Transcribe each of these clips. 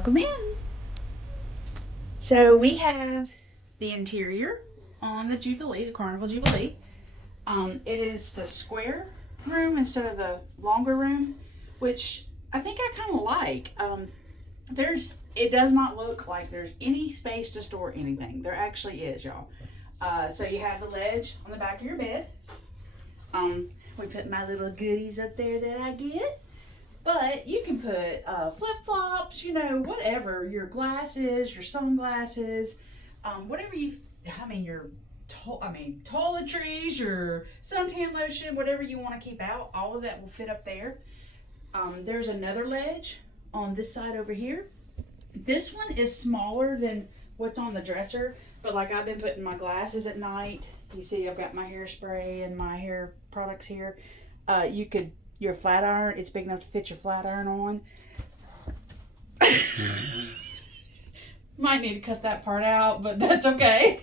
Welcome in. So we have the interior on the Jubilee, the Carnival Jubilee. It is the square room instead of the longer room, which I think I kind of like. It does not look like there's any space to store anything. There actually is, y'all. So you have the ledge on the back of your bed. We put my little goodies up there that I get. But you can put flip-flops, whatever, your glasses, your sunglasses, whatever toiletries, your suntan lotion, whatever you want to keep out, all of that will fit up there. There's another ledge on this side over here. This one is smaller than what's on the dresser, but like I've been putting my glasses at night. You see I've got my hairspray and my hair products here. Your flat iron, it's big enough to fit your flat iron on. Might need to cut that part out, but that's okay.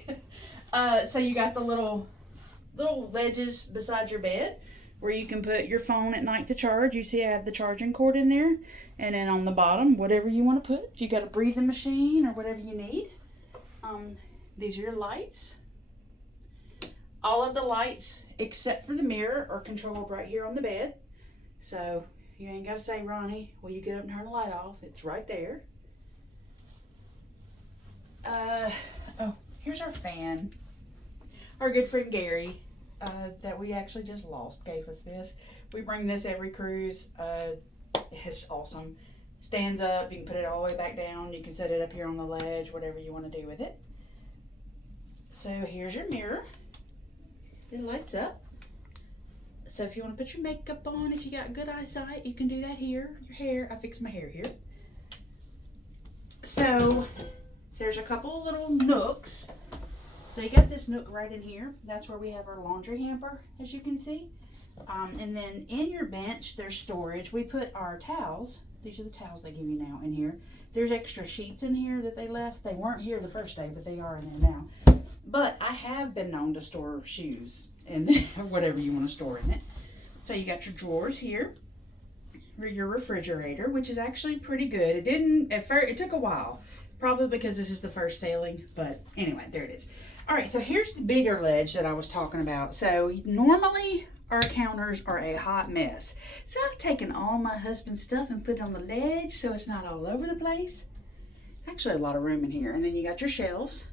So you got the little ledges beside your bed where you can put your phone at night to charge. You see I have the charging cord in there. And then on the bottom, whatever you want to put. You got a breathing machine or whatever you need. These are your lights. All of the lights, except for the mirror, are controlled right here on the bed. So you ain't got to say, Ronnie, will you get up and turn the light off? It's right there. Here's our fan. Our good friend Gary, that we actually just lost, gave us this. We bring this every cruise. It's awesome. Stands up. You can put it all the way back down. You can set it up here on the ledge, whatever you want to do with it. So here's your mirror. It lights up. So if you want to put your makeup on, if you got good eyesight, you can do that here. Your hair, I fix my hair here. So there's a couple of little nooks. So you got this nook right in here. That's where we have our laundry hamper, as you can see. And then in your bench, there's storage. We put our towels. These are the towels they give you now in here. There's extra sheets in here that they left. They weren't here the first day, but they are in there now. But I have been known to store shoes and whatever you want to store in it. So you got your drawers here, your refrigerator, which is actually pretty good. It took a while, probably because this is the first sailing, but anyway, there it is. All right, so here's the bigger ledge that I was talking about. So normally our counters are a hot mess. So I've taken all my husband's stuff and put it on the ledge so it's not all over the place. It's actually a lot of room in here. And then you got your shelves.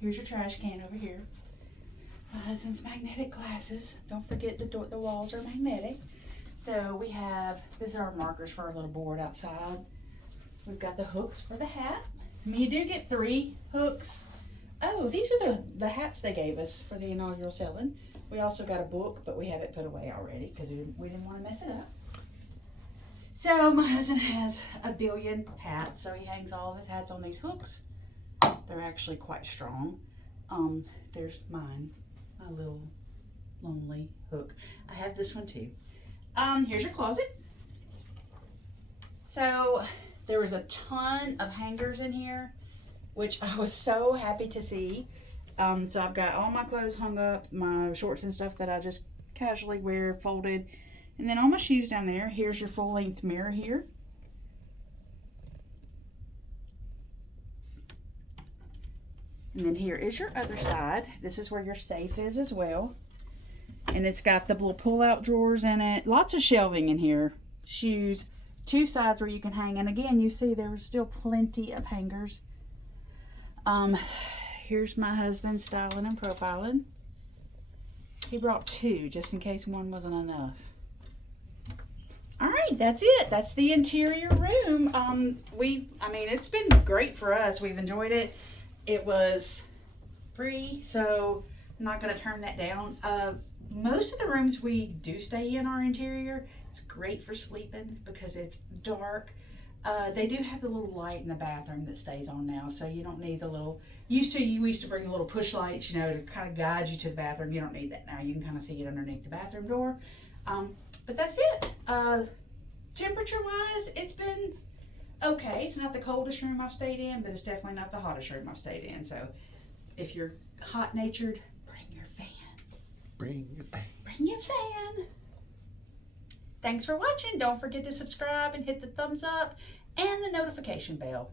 Here's your trash can over here. My husband's magnetic glasses. Don't forget the walls are magnetic. So these are our markers for our little board outside. We've got the hooks for the hat. You do get 3 hooks. Oh, these are the hats they gave us for the inaugural selling. We also got a book, but we have it put away already because we didn't want to mess it up. So my husband has a billion hats, so he hangs all of his hats on these hooks. They're actually quite strong. There's mine, my little lonely hook. I have this one too. Here's your closet. So there was a ton of hangers in here, which I was so happy to see. So I've got all my clothes hung up, my shorts and stuff that I just casually wear folded, and then all my shoes down there. Here's your full-length mirror here. And then here is your other side. This is where your safe is as well. And it's got the little pull-out drawers in it. Lots of shelving in here. Shoes. 2 sides where you can hang. And again, you see there was still plenty of hangers. Here's my husband styling and profiling. He brought 2 just in case one wasn't enough. All right, that's it. That's the interior room. It's been great for us. We've enjoyed it. It was free, so I'm not going to turn that down. Most of the rooms we do stay in our interior, it's great for sleeping because it's dark. They do have the little light in the bathroom that stays on now, so you don't need the little... We used to bring the little push lights, to kind of guide you to the bathroom. You don't need that now. You can kind of see it underneath the bathroom door. But that's it. Temperature-wise, it's been okay. It's not the coldest room I've stayed in, but it's definitely not the hottest room I've stayed in. So if you're hot-natured, bring your fan. Bring your fan. Bring your fan. Thanks for watching. Don't forget to subscribe and hit the thumbs up and the notification bell.